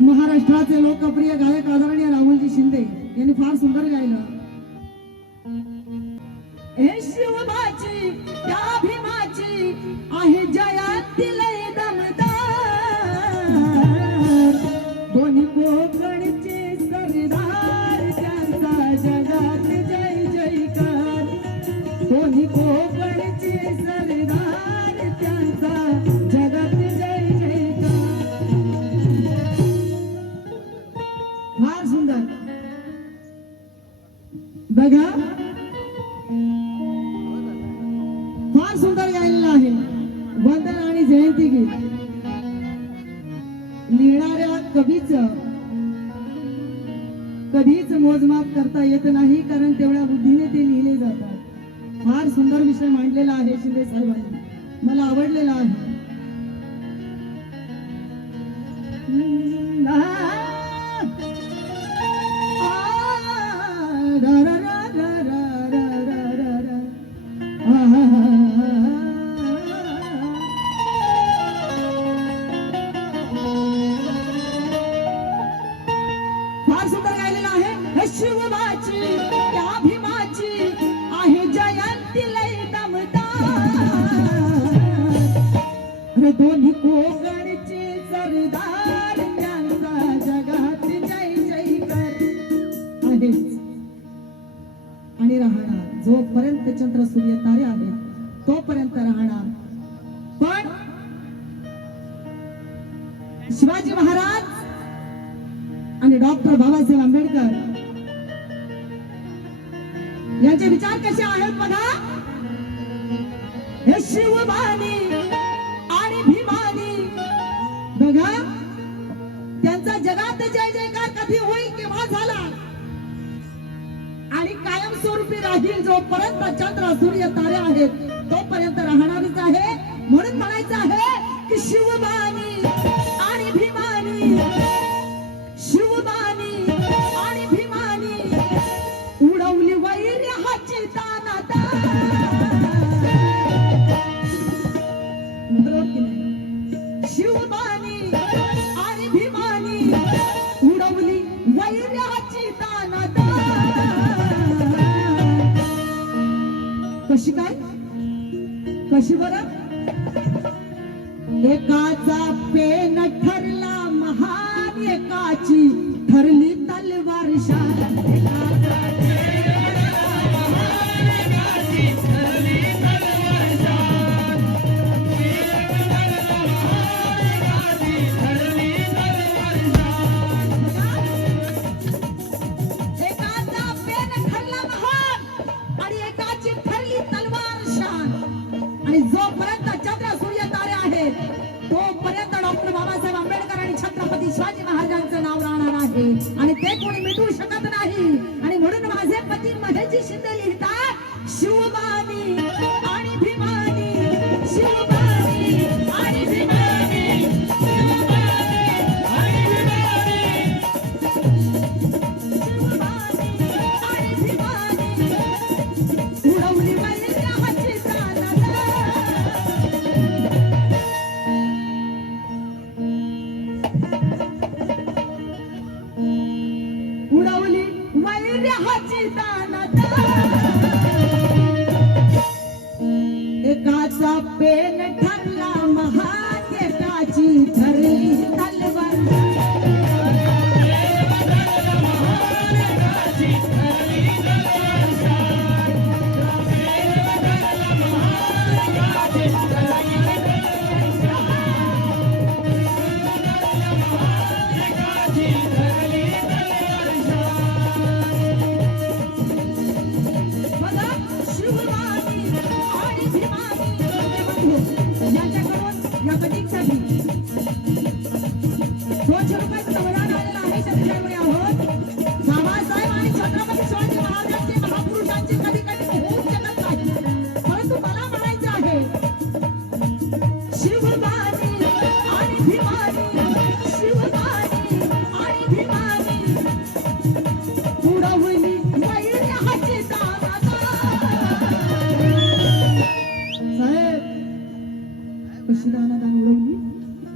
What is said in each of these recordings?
महाराष्ट्राचे लोकप्रिय गायक आदरणीय राहुलजी शिंदे यांनी फार सुंदर गायलं. हे शिवबाची त्या भीमाची आहे जयातील दमदार, दोन्ही कोकणचे सरदार त्यांचा जगात जय जयकार, दोन्ही कोकणचे सरदार त्यांचा जगात जय जयकार. फार सुंदर बघा, फार सुंदर गायलेलं आहे. वंदन आणि जयंती गीत लिहिणाऱ्या कवीच कधीच मोजमाप करता येत नाही, कारण तेवढ्या बुद्धीने ते लिहिले जातात. फार सुंदर विषय मांडलेला आहे शिंदे साहेबांनी, मला आवडलेला आहे. फार सुंदर गायलेला आहे. हे शिवबाची त्या भीमाची आहे जयंती लय दमदार, दोन्ही कोकणचे सरदार त्यांचा जगात जय जयकार आहेच आणि राहणार. जोपर्यंत चंद्र सूर्य तारे आहेत तोपर्यंत राहणार. पण शिवाजी महाराज आणि डॉक्टर बाबासाहेब आंबेडकर यांचे विचार कसे आहेत बघा. हे शिवबानी आणि भीमानी बघा, त्यांचा जगात जय जयकार कधी होईल केव्हा झाला आणि कायमस्वरूपी राहील. जोपर्यंत चंद्र सूर्य तारे आहेत तोपर्यंत राहणारच आहे. म्हणून म्हणायचं आहे की शिवबानी आणि भीमानी, शिवबानी आणि भीमानी उडवली वैर्याची दानादार. शिवबानी आणि भीमानी उडवली वैर्याची दानादार. कशी काय, कशी बरं. एकाचा पेन ठरला महान, एकाची ठरली तलवार शान. एकाचा पेन ठरला महान आणि एकाची ठरली तलवार शान. आणि जोपर्यंत चंद्र सूर्य तारे आहेत तोपर्यंत डॉक्टर बाबासाहेब आंबेडकर आणि छत्रपती शिवाजी महाराजांचं नाव राहणार आहे आणि ते कोणी मिटवू शकत नाही. आणि म्हणून माझे पती महेशजी शिंदे लिहितात, शिवबानी आणि भीमानी, शिवबानी आणि भीमानी, शिवबानी आणि भीमानी, शिवबानी आणि भीमानी उडवली वैर्याची दानादार. उडवली वैर्याची दानत एकाचा पेन ठरला महान एकाची ठरली तलवार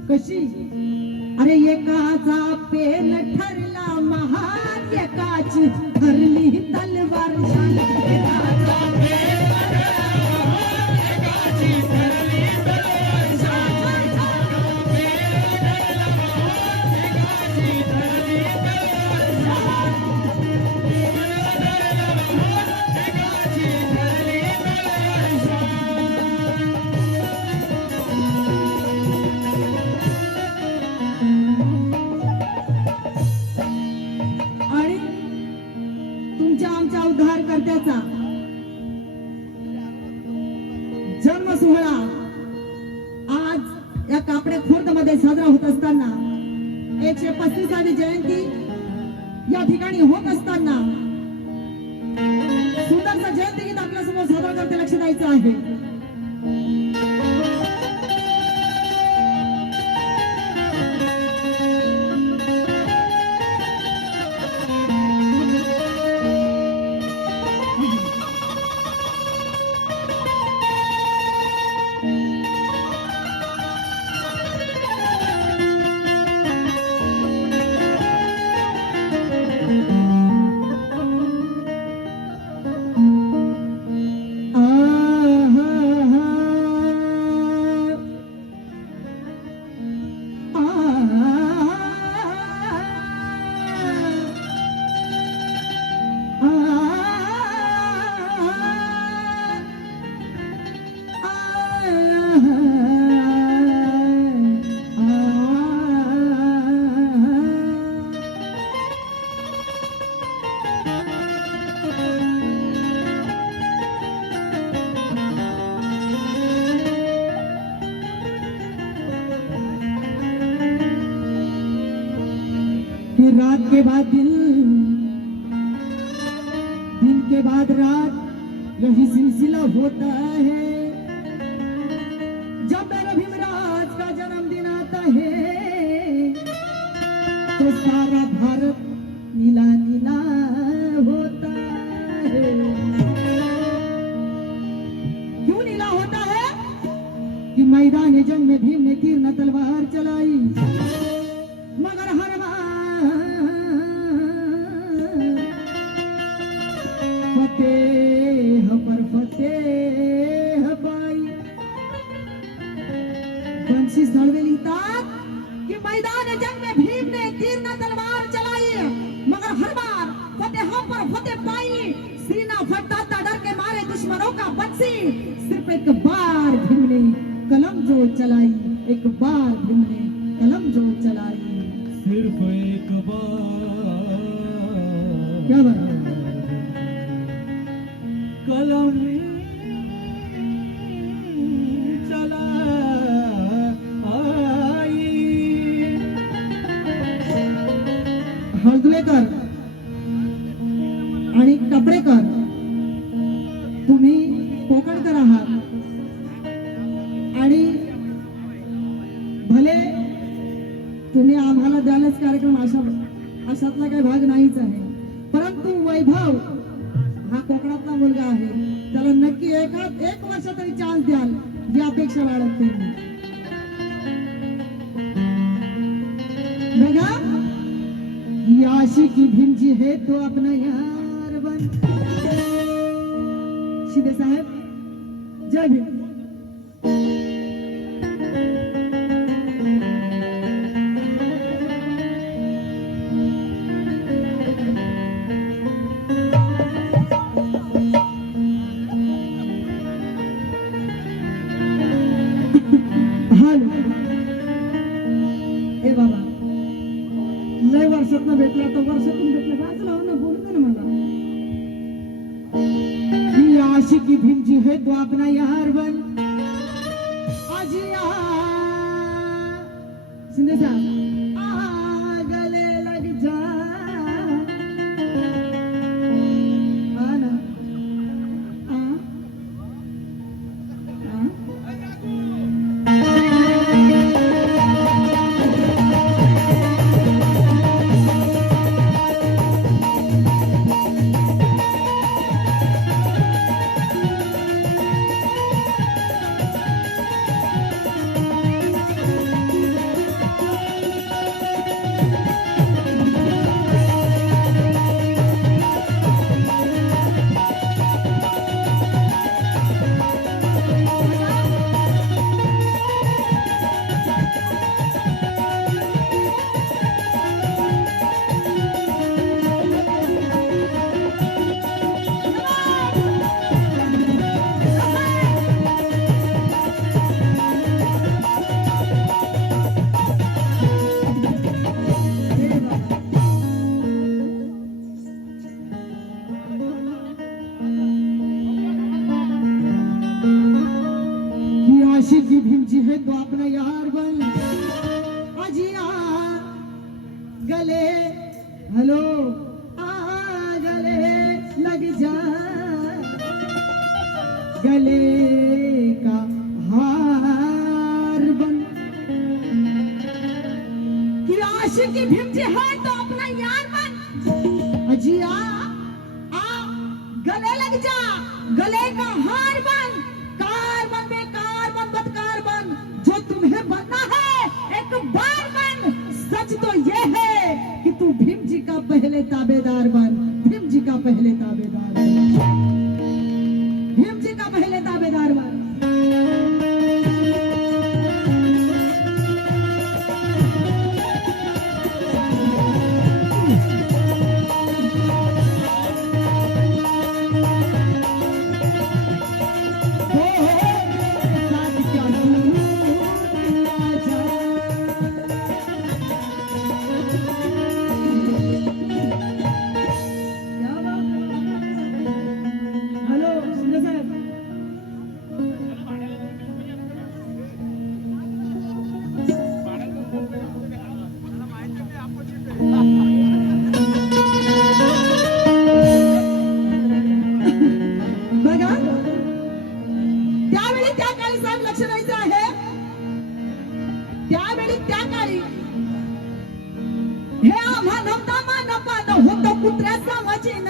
कशी अरे एकाचा पेन ठरला महान एकाची ठरली तलवार एकाचा पेन एकाची ठरली उद्धारकर्त्याचा जन्म सोहळा आज या कापडे खुर्द मध्ये साजरा होत असताना 135वी जयंती या ठिकाणी होत असताना सुंदरचा जयंती गीत आपल्या समोर सादर करते लक्ष द्यायचं आहे. रात के बाद दिन, दिन के बाद रात, यही सिलसिला होता है. जब मेरे भीमराज का जन्मदिन आता है तो सारा भारत नीला नीला होता है. क्यों नीला होता है? कि मैदान जंग में भीम ने तीर न तलवार चलाई, मगर हर बार फतेह पर फतेह पाई. बंसी सड़वे लिखतात कि मैदान जंग में भीम ने तीर न तलवार चलाई, मगर हर बार फतेह पर फतेह पाई. सीना फटता था डर के मारे दुश्मनों का बंसी, सिर्फ एक बार भीम ने कलम जो चलाई, एक बार भीम ने कलम जो चलाई. सिर्फ एक बार क्या बात कलम चला आई. हळदुलेकर आणि कपडेकर तुम्ही कोकणकर आहात आणि भले तुम्ही आम्हाला द्यालच कार्यक्रम अशातला काही भाग नाहीच आहे, परंतु वैभव हा कोकणातला मुलगा आहे, त्याला नक्की एक वर्ष तरी चान्स द्याल ही अपेक्षा बाळगते. बघा ये आशिकी भीम जी है तो अपना यार बन। शिंदे साहेब जय भीम। ए बाबा लय वर्षात ना भेटला तर वर्षातून भेटला बाजूला हो ना बोलू दे ना मला। ही आशिकी भीम जी है तो अपना यार बन। आजिया शिंदे साहब गले लग जा ना आशिकी भीम जी है तो अपना यार बन। अजिया गले हेलो गले लग जा गले का हार बन। कि आशिकी भीम जी है तो अपना यार बन। अजिया गले लग जा गले का हार बन। कार बन बेकार बन बदकार बन जो तुम्हें बनना है एक बार बन। सच तो ये है कि तू भीम जी का पहले ताबेदार बन। भीम जी का पहले ताबेदार बन। भीम जी का पहले ताबेदार बन। त्यावेळी त्या काळी हे मानवता मानपान होतं कुत्र्याचा वचन।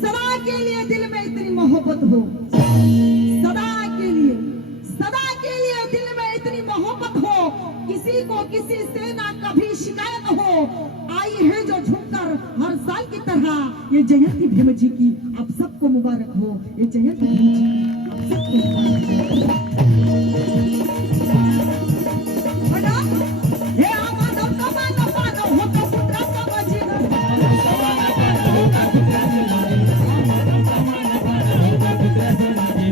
सदा के लिए दिल में इतनी मोहब्बत हो। सदा के लिए दिल में इतनी मोहब्बत हो। किसी को किसी से ना कभी शिकायत हो। आई है जो झुककर हर साल की तरह ये जयंती भीम जी की आप सबको मुबारक हो। ये जयंती भीम जी की बघा, हे आम्हाला कमाल पानं होतं पुत्राचं वजीर.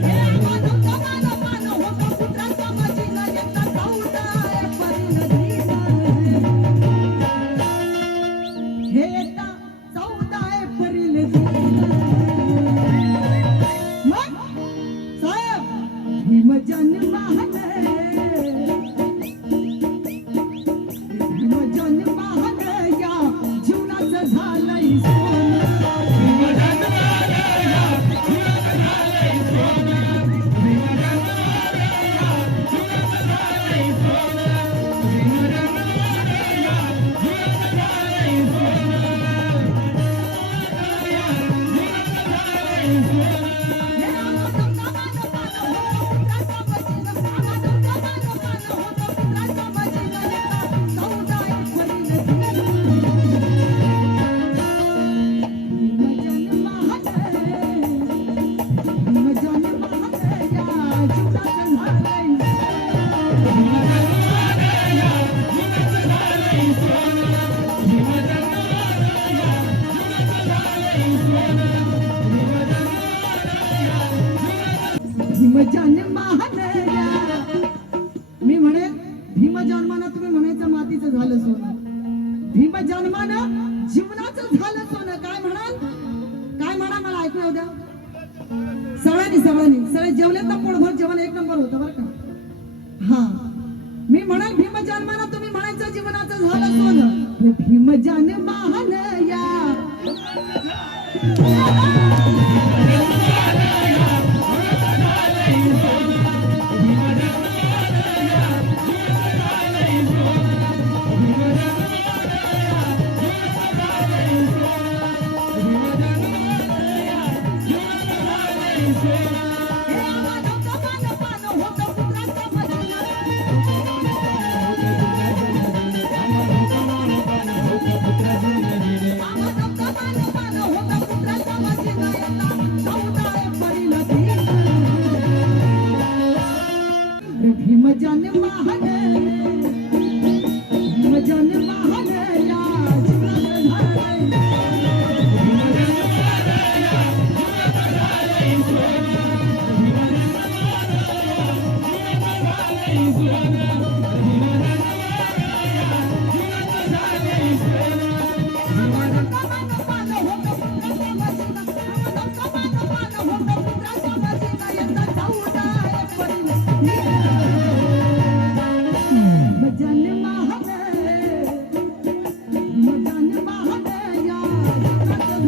हे आम्हाला कमाल पानं होतं पुत्राचं वजीर. येता चौदाय परिणतीनं. हे येता चौदाय परिणतीनं. मग साहेब भीम जन्माले या जीवनाचं झालंय मी म्हणे भीम जन्मानं तुम्ही म्हणायचं मातीचं झालं सोनं. भीम जन्मानं जीवनाचं झालं सोनं. काय म्हणाल? काय म्हणा मला ऐकू येऊ द्या. सगळ्यांनी सगळे जेवलेत ना, पोटभर जेवण एक नंबर होतं बरं का. हा मी म्हणाल भीम जन्मानं तुम्ही म्हणायचं जीवनाचं झालं सोनं. भीम जन्मानं या भीम जन्मानं या जीवनाचं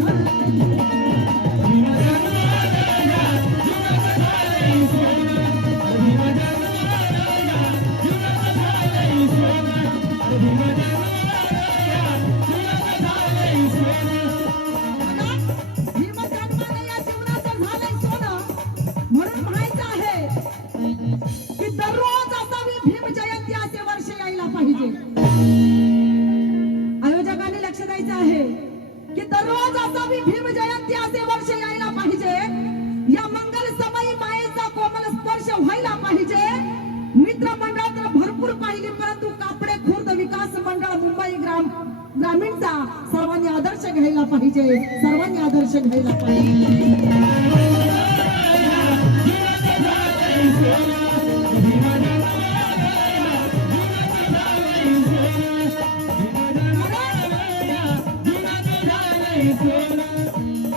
झालंय. म्हणून म्हणायचं आहे की दररोज असावी भीम जयंती असे वर्ष यायला पाहिजे. आयोजकांनी लक्ष द्यायचं आहे की दररोज असावी भीम जयंती असे वर्ष यायला पाहिजे. या मंगल समयी मायेचा कोमल स्पर्श व्हायला पाहिजे. मित्र मंडळात तर भरपूर पाहिली, परंतु कापडे खुर्द विकास मंडळ मुंबई ग्रामीणचा सर्वांनी आदर्श घ्यायला पाहिजे. सर्वांनी आदर्श घ्यायला पाहिजे.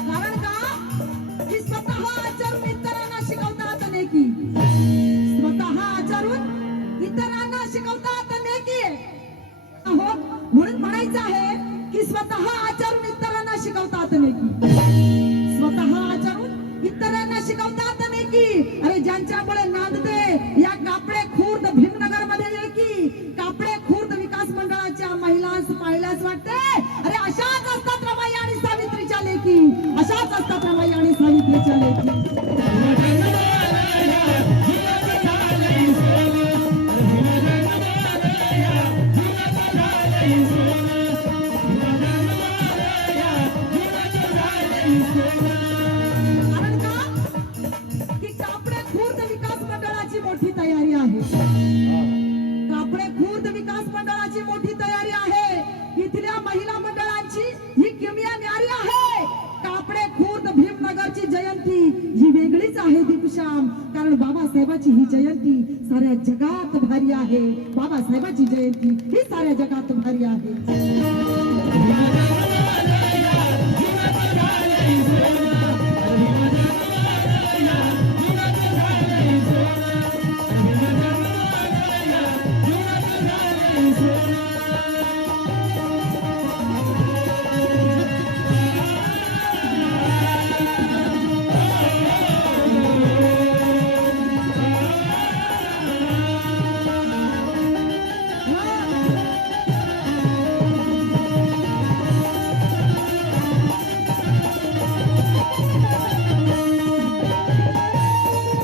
कारण का की स्वतः आचरून इतरांना शिकवतात नेकी. स्वतः आचरून इतरांना शिकवतात नेकी. हो म्हणून म्हणायचं आहे की स्वतः आचरून इतरांना शिकवतात नेकी. स्वतः आचरून इतरांना शिकवतात नेकी. अरे ज्यांच्यामुळे नांदते या कापडे खुर्द भीमनगर मध्ये एकी कापडे खुर्द विकास मंडळाच्या महिलांस पाहिल्यास वाटते अरे अशाच असतात रमाई आणि सावित्रीच्या लेकी. अशाच असतात रमाई आणि सावित्रीच्या लेकी. कारण का की कापडे बाबासाहेबाची ही जयंती साऱ्या जगात भारी आहे. बाबासाहेबाची जयंती ही साऱ्या जगात भारी आहे.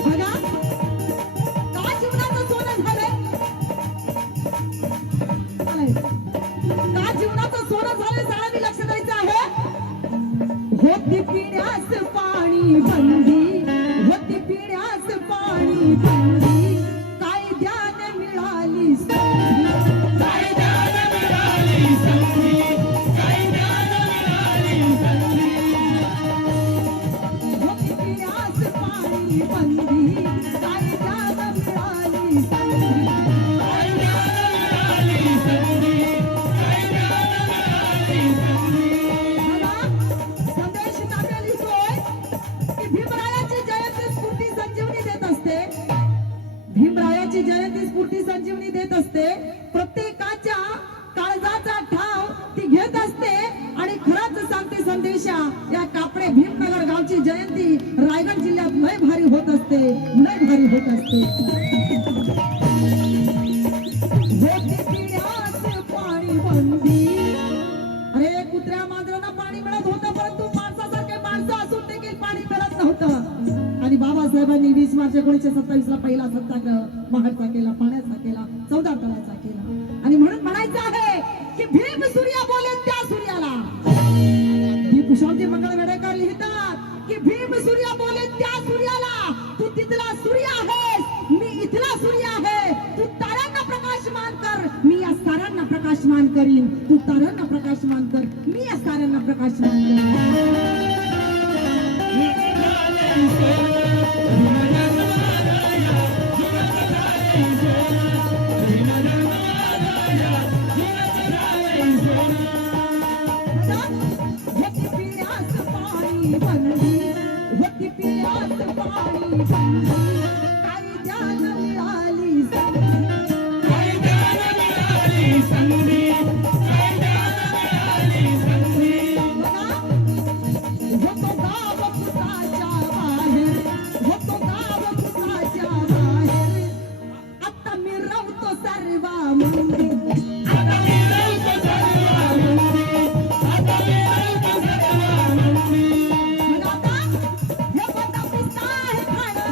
बघा, का जीवनाचं सोनं झालंय? का जीवनाचं सोनं झालंय सगळ्यांनी लक्ष द्यायचं आहे. होती पिण्यास पाणी बंदी, होती पिण्यास पाणी बंदी, कायद्याने मिळाली संधी. होती पिण्यास पाणी बंदी, कायद्याने मिळाली संधी. बघा, संदेश तात्या लिहितोय की भीमरायाची जयंती स्फूर्ती संजीवनी देत असते. भीमरायाची जयंती स्फूर्ती संजीवनी देत असते. प्रत्येकाच्या काळजाचा ठाव ती घेत असते. आणि खरंच सांगते संदेशा, या कापडे भीमनगर गावची जयंती रायगड जिल्ह्यात लय भारी होत असते, लय भारी होत असते. होती पिण्यास पाणी बंदी. अरे कुत्र्या मांजरांना पाणी मिळत होतं, परंतु माणसासारखे माणसं असून देखील पाणी मिळत नव्हतं. आणि बाबासाहेबांनी 20 मार्च 1927 ला पहिला सत्याग्रह महाडचा केला, पाण्याचा केला, 14 तळ्याचा केला. आणि म्हणून म्हणायचं आहे की भीम सूर्या बोले त्या सूर्याला. कुशालजी मंगळ वेडेकर लिहितात की भीम सूर्या बोले त्या सूर्याला, तू तिथला सूर्य आहेस, मी इथला सूर्य आहे. तू ताऱ्यांना प्रकाशमान कर, मी या ताऱ्यांना प्रकाशमान करीन. तू ताऱ्यांना प्रकाशमान कर, मी या ताऱ्यांना प्रकाशमान करीन. होती पिण्यास पाणी बंदी, होती पिण्यास पाणी बंदी, कायद्याने मिळाली संधी. बघा, होतो गाव कुटाच्या बाहेर, होतो गाव कुटाच्या बाहेर, आता मिरवतो सर्व मंदी. मग आता हे कोणता पिस्ता आहे खाणं?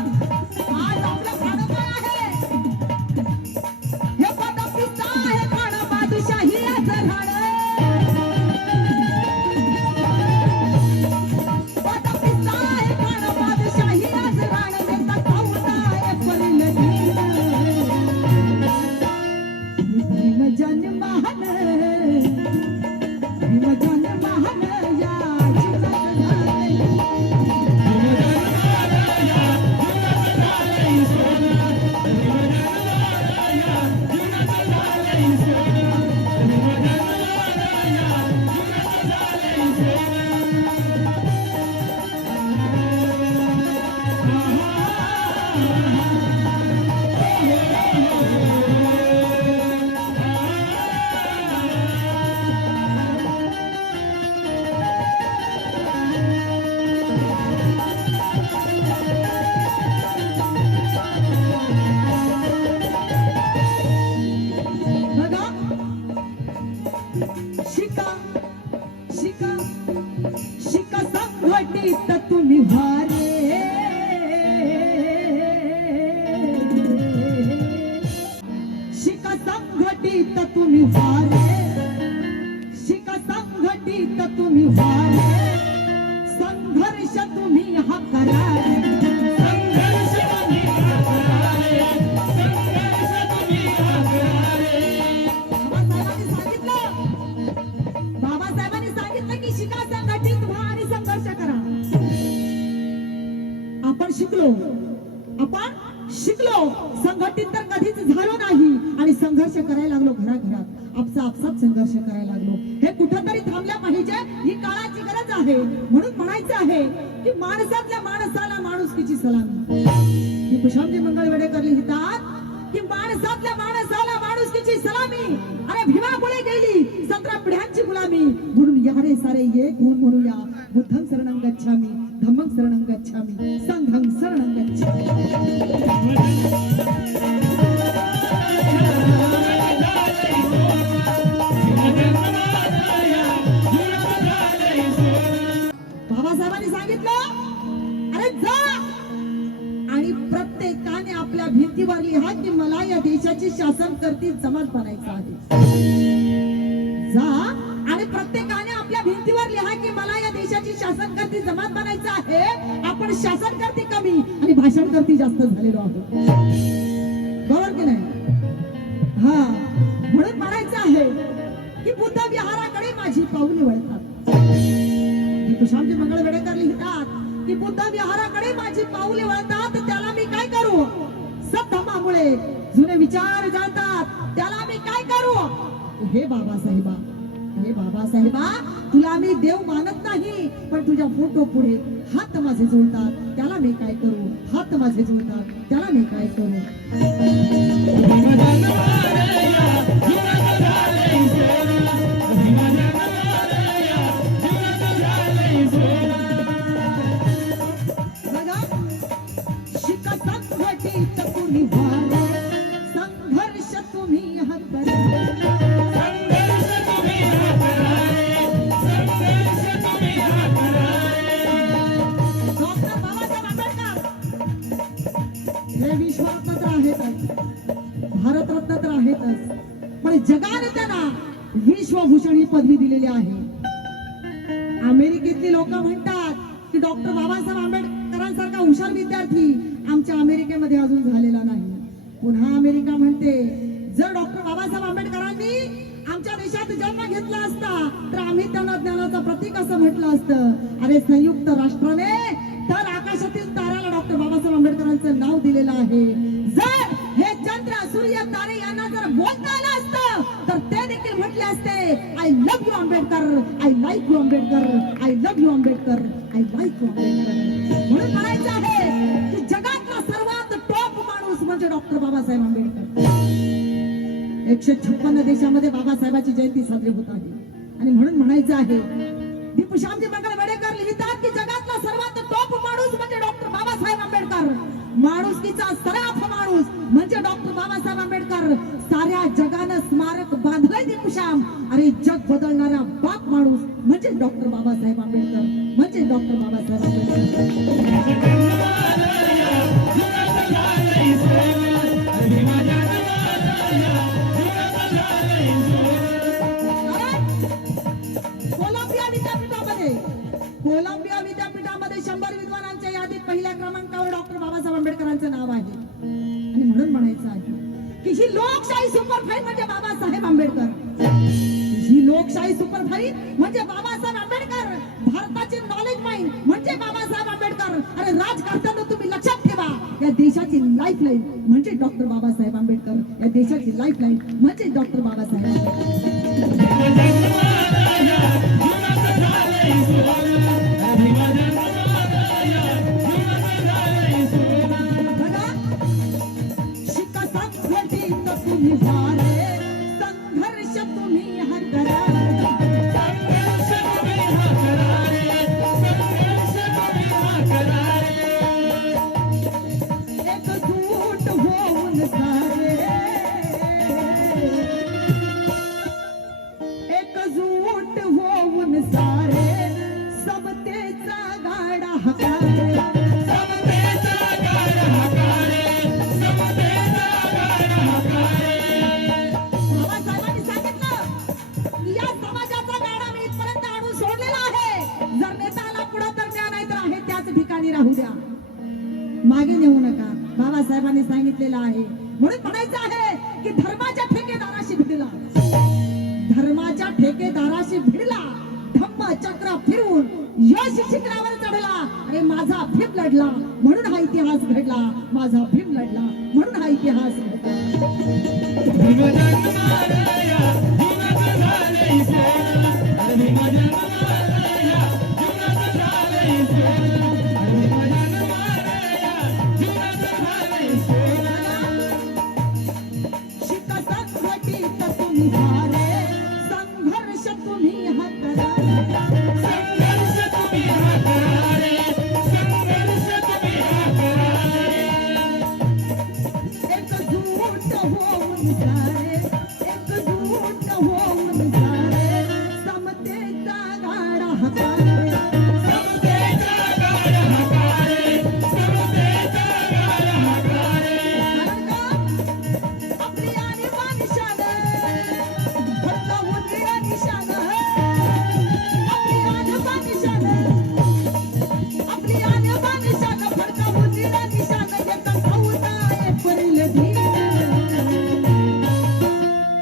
आज आपलं खाणं काय आहे? हे कोणता पिस्ता आहे खाणं? बादशाहीचं झाडं. कोणता पिस्ता आहे खाणं? बादशाहीचं झाडं. नेता खाऊन आहे परिणतीनं. भीम जन्महन, भीम जन्महन या जीवनात झालंय. बघा, शिका शिका शिका संघटित तुम्ही भारे. शिका संघटित तुम्ही भारे, शिका संघटित तुम्ही भारे. संघर्ष तुम्ही हा करारे. बाबासाहेबांनी सांगितलं की शिका, संघटित व्हा आणि संघर्ष करा. आपण शिकलो, आपण शिकलो संघर्ष करायला लागलो घराघरात, आपसात संघर्ष करायला लागलो. हे कुठंतरी थांबल्या पाहिजे, ही काळाची गरज आहे. म्हणून म्हणायचं आहे की माणसातल्या माणसाला माणुसकीची सलामी. ही कुशामजी मंगळ वेडेकर लिहितात की माणसातल्या माणसाला माणुसकीची सलामी. अरे भीमामुळे गेली 17 पिढ्यांची गुलामी. म्हणून या रे सारे एक होऊन म्हणूया बुद्धं शरणं गच्छामि, धम्मं शरणं गच्छामि, संघं शरणं गच्छामि. बाबासाहेबांनी सांगितलं, अरे जा आणि प्रत्येकाने आपल्या भिंतीवर लिहा की मला या देशाची शासन करती जमात बनायचं आहे. जा आणि प्रत्येकाने आपल्या भिंतीवर लिहा की मला या देशाची शासन करती जमात बनायचं आहे. आपण शासन करती कमी आणि भाषण करती जास्त झालेलो आहोत. बरोबर की नाही? हा, म्हणून म्हणायचं आहे की बुद्ध विहाराकडे माझी पाऊले वळतात. कुशामजी मंगळ वेडेकर लिहितात की बुद्ध विहाराकडे माझी पाऊले वळतात, त्याला मी काय करू? सद्धमामुळे जुने विचार जळतात, त्याला मी काय करू? हे बाबासाहेबा, हे बाबासाहेबा, तुला मी देव मानत नाही, पण तुझ्या फोटो पुढे हात माझे जोडतात, त्याला मी काय करू? हात माझे जोडतात, त्याला मी काय करू? संघर्ष तुम्ही डॉक्टर बाबासाहेब आंबेडकर हे विश्वरत्न तर आहेतच, भारतरत्न तर आहेतच, पण जगाने त्यांना विश्वभूषण ही पदवी दिलेली आहे. अमेरिकेतली लोक म्हणतात की डॉक्टर बाबासाहेब आंबेडकरांसारखा हुशार विद्यार्थी आमच्या अमेरिकेमध्ये अजून झालेला नाही. पुन्हा अमेरिका म्हणते, जर डॉक्टर बाबासाहेब आंबेडकरांनी आमच्या देशात जन्म घेतला असता तर आम्ही त्यांना ज्ञानाचं प्रतीक असं म्हटलं असतं. अरे संयुक्त राष्ट्राने तर आकाशातील ताऱ्याला डॉक्टर बाबासाहेब आंबेडकरांचं नाव दिलेलं आहे. जर हे चंद्र, सूर्य, तारे यांना जर बोलता आलं असतं तर ते देखील म्हटले असते, I love you Ambedkar, I like you Ambedkar, I love you Ambedkar, I like you Ambedkar. म्हणून म्हणायचं आहे की जगातला सर्वात टॉप माणूस म्हणजे डॉक्टर बाबासाहेब आंबेडकर. 156 देशामध्ये बाबासाहेबांची जयंती साजरी होत आहे. आणि म्हणून म्हणायचं आहे की कुशामजी मंगळ वेडेकर लिहितात की जगातला सर्वात टॉप माणूस म्हणजे डॉक्टर बाबासाहेब आंबेडकर. माणुसकीचा सराफ माणूस म्हणजे डॉक्टर बाबासाहेब आंबेडकर. साऱ्या जगानं स्मारक बांधलंय दीपुशाम. अरे जग बदलणारा बाप माणूस म्हणजे डॉक्टर बाबासाहेब आंबेडकर, म्हणजे डॉक्टर बाबासाहेब आंबेडकर. कोलंबिया विद्यापीठामध्ये 100 विद्वानांच्या यादीत पहिल्या क्रमांकावर डॉक्टर बाबासाहेब आंबेडकरांचं नाव आहे. आणि म्हणून म्हणायचं आहे की ही लोकशाही सुपरफाईन म्हणजे बाबासाहेब आंबेडकर. ही लोकशाही सुपरफाईन म्हणजे बाबासाहेब आंबेडकर. भारताची नॉलेज माइंड म्हणजे बाबासाहेब आंबेडकर. अरे राजकारणात तुम्ही लक्षात ठेवा, या देशाची लाईफलाईन म्हणजे डॉक्टर बाबासाहेब आंबेडकर. या देशाची लाईफलाईन म्हणजे डॉक्टर बाबासाहेब आंबेडकर. संघर्ष तुम्ही एकजूट होऊन सारे, एकजूट होऊन सारे समतेचा गाडा हकारे, समतेचा गाडा हकारे, समतेचा गाडा हकारे. बाबासाहेबांनी सांगितलं या समाजाचा गाडा मी इथपर्यंत आणून सोडलेला आहे. जर नेता आला पुढे तर न्या, नाही तर आहे त्याच ठिकाणी राहू द्या, मागे नेऊ नका. बाबासाहेबांनी सांगितलेलं आहे. म्हणून म्हणायचं आहे की धर्माच्या ठेकेदाराशी भिडला, धर्माच्या ठेकेदाराशी भिडला, धम्म चक्र फिरवून यश शिखरावर चढला. अरे माझा भीम लढला म्हणून हा इतिहास घडला, माझा भीम लढला म्हणून हा इतिहास घडला. भीम जन्मालया जीवनात झाले सोनं भीम जन्मालया जीवनात झाले सोनं भीम जन्मालया जीवनात झाले सोनं शिका संघटित तुम्ही झाले संघर्ष तुम्ही हा करा संघर्ष तुम्ही हा करारे संघर्ष तुम्ही हा करारे एकजूट होऊन सारे एकजूट होऊन सारे समतेचा गाडा हाकारे समतेचा गाडा हाकारे समतेचा गाडा हाकारे कारण का आपली आणीबाणी शान फक्त उंदीर निशान आपली आणीबाणी शान फक्त उंदीर निशान एका खाऊचा एप्रिल धीर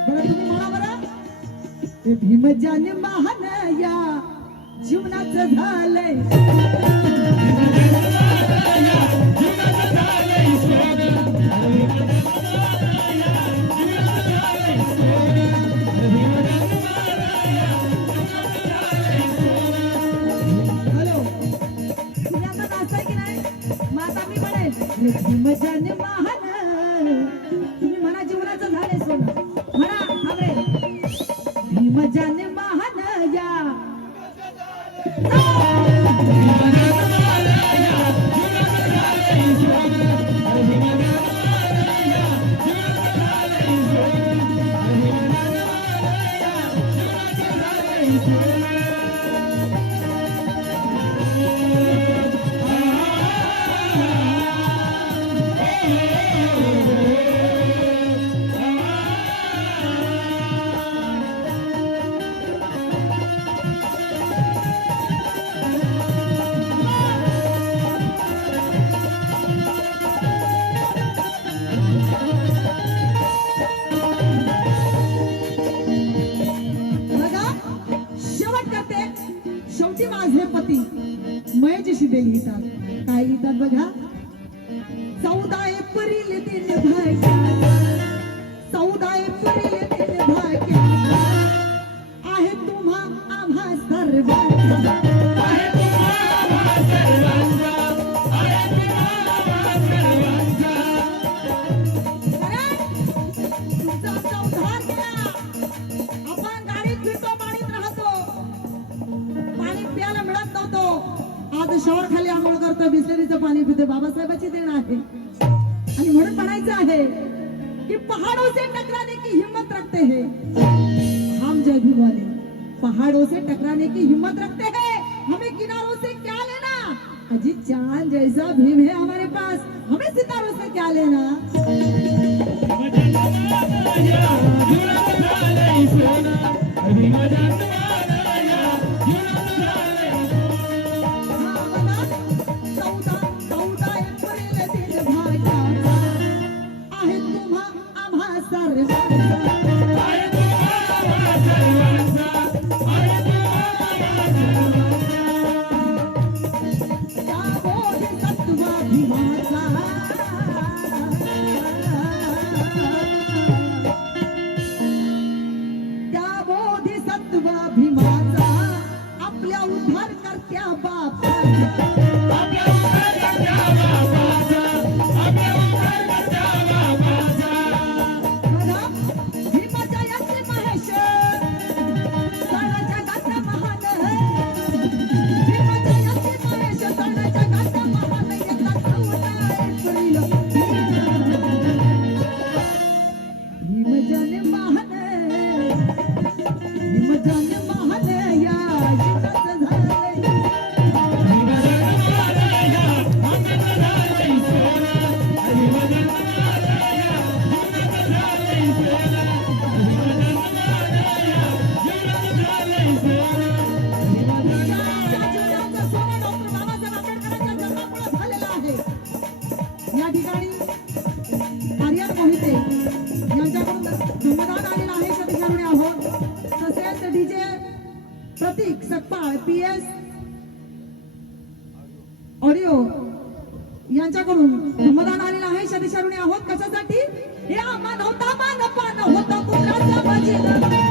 बरं तुम्ही म्हणा बरं ते भीमजान महान या जीवनाचं झालंय जीवनात झाले सोनं भीम जन्मालया जीवनात झाले सोनं भीम जन्मालया जीवनात झाले सोनं हॅलो तुम्ही आता नाचताय की नाही मग आता मी म्हणेल रे भीमजान महान तुम्ही म्हणा जीवनाचं झालंय सोनं म्हणा थांबरे भीमजान महान या भीम जन्मालया जीवनात झाले सोनं भीम जन्मालया जीवनात झाले सोनं भीम जन्मालया जीवनात झाले सोनं बघा शेवट करते शेवटी माझे पती मयजीशी ते लिहितात काय लिहितात बघा 14 एप्रिल दिन भाग्याचा 14 एप्रिल दिन भाग्याचा आहे तुम्हा आम्हा सर्वांचा आहे तुम्हाला सर्वांचा आहे तुम्हाला सर्वांचा अरे, तुमचा आमचा उद्धार केला आपण गाडीत फिरतो पाणीत राहतो पाणी प्यायला मिळत नव्हतो आज शॉवर खाली आंघोळ करतो बिसलेरीचं पाणी पितो बाबासाहेबाची देण आहे आणि म्हणून म्हणायचं आहे कि पहाड़ों से टकराने की हिम्मत रखते हैं हम जय भीम वाले पहाड़ों से टकराने की हिम्मत रखते हैं हमें किनारों से क्या लेना अजी चांद जैसा भीम है हमारे पास हमें सितारों से क्या लेना भीम जन्मालया जीवनात झाले सोनं भीम जन्मालया जीवनात झाले चौदा एप्रिल दिन भाग्याचा आहे तुम्हा आम्हा सर्वांचा आहे तुम्हाला सर्वांचा आहे तुम्हाला सर्वांचा त्या बोधिसत्वा भीमाचा त्या बोधिसत्वा भीमाचा आपल्या उद्धारकर्त्या बापाचा आपल्या उद्धारकर्त्या बापाचा आपल्या उद्धारकर्त्या बापाचा बघा, भीमाच्या याचे महेश सारा जगाचा महान भीमाच्या याचे महेश सारा जगाचा महान एका 14 एप्रिल भीमजान महान भीमजान महान या जीवनाचं झालंय भीम जन्मालया अंगात झाले सोनं भीम जन्मालया जीवनात झाले सोनं भीम जन्मालया जीवनात झाले सोनं भीम जीवनाचं सोनं डॉक्टर बाबासाहेब आंबेडकरांच्या जन्मामुळे झालेलं आहे या ठिकाणी आर्यन मोहिते यांच्याकडून धन्यवाद आलेला आहे सगळे आहोत तसेच डीजे प्रतीक सकपाळ PS ऑडिओ यांच्याकडून धन्यवाद आलेला आहे सदिशारुणी आहोत कशासाठी या मानवता मानपान होतं कुत्राच्या बाजीनं